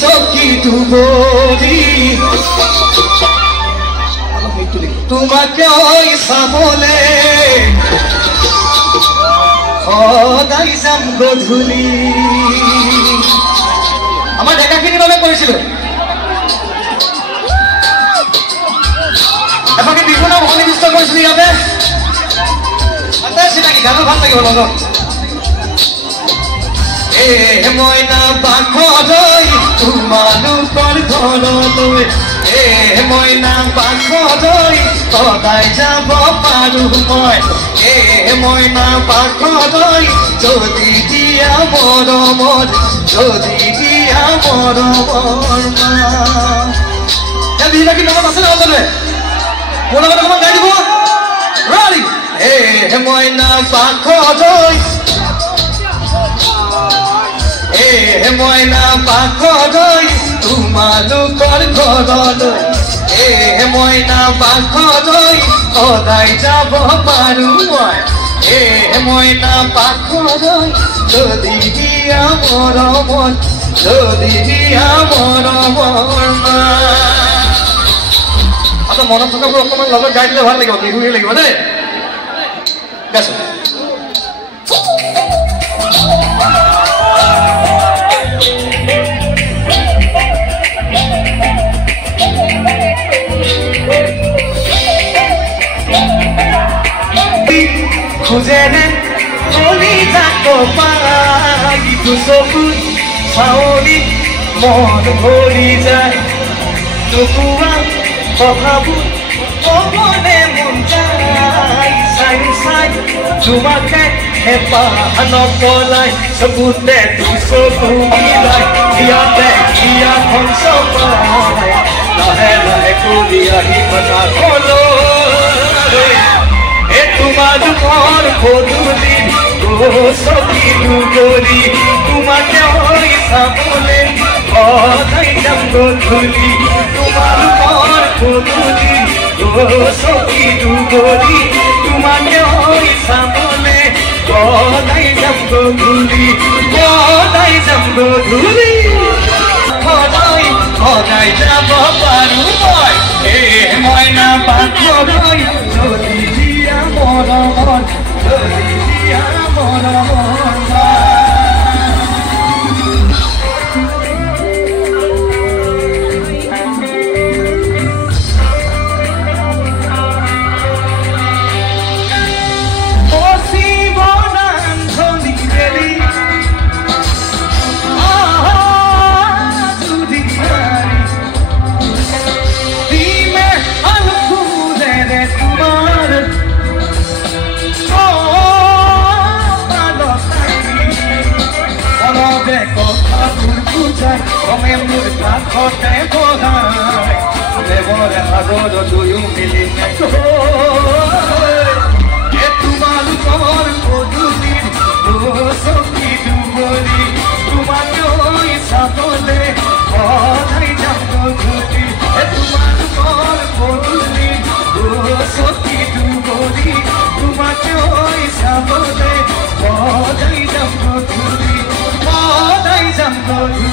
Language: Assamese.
চকী দুবৰি তোমাকে চাবলে সদায় যাম গধূলি আমাৰ ডেকাখিনিৰ বাবে কৰিছিলো এপাকে বিহুনা সন্নিবিষ্ট কৰিছিলো ইয়াতে চিনাকি গানো ভাল লাগিব লগত মইনা পাখলৈ তোমালোকৰ ঘৰলৈ মইনা পাখলৈ সদায় যাব পাৰো মই মইনা পাখলৈ যদি দিয়া মৰমৰ যদি দিয়া মৰমৰ বিহুনাকি লগত আছে না সকলোৱে মোৰ লগত অকণমান গাই দিব ৰেডি মইনা পাখলৈ মইনা পাখলৈ তোমালোকৰ ঘৰলৈ মইনা পাখলৈ সদায় যাব পাৰো মই মইনা পাখলৈ যদি দিয়া মৰমৰ যদি দিয়া মৰমৰ মনত থকাবোৰ অকণমান লগত গাই দিলে ভাল লাগিব বিহুৱে লাগিব দেই গাইছো খুজেনে কলি যাক পাই চকুত চাৱনি মন ভৰি যায় নোকোৱা কথাবোৰ ক'বলে মন যায় চাই চাই তোমাকে হেঁপাহ নপলাই চকুতে দুচকু মিলাই ইয়াতে ইয়াখন চপাই লাহে লাহে কৰি আহি কথা ক'লৈ তোমালোকৰ পদূলি চকী দুবৰি তোমাকে চাবলে সদায় যাম গধূলি তোমালোকৰ পদূলি চকী দুবৰি তোমাকে চাবলে সদায় যাম গধূলি সদায় যাম গধূলি সদায় সদায় যাব পাৰো মই মইনা পাখলৈ যদি মৰমৰ যদি দিয়া মৰমৰ Come মোৰ কাষতে বহাই দেৱৰে সাগৰ দুয়ো মিলি তোমালোকৰ পদূলিৰ চকী দুবৰি তোমাকে চাবলে সদায় যাম গধূলি তোমালোকৰ পদূলিৰ চকী দুবৰি তোমাকে চাবলে সদায় যাম গধূলি সদায় যাম গধূলি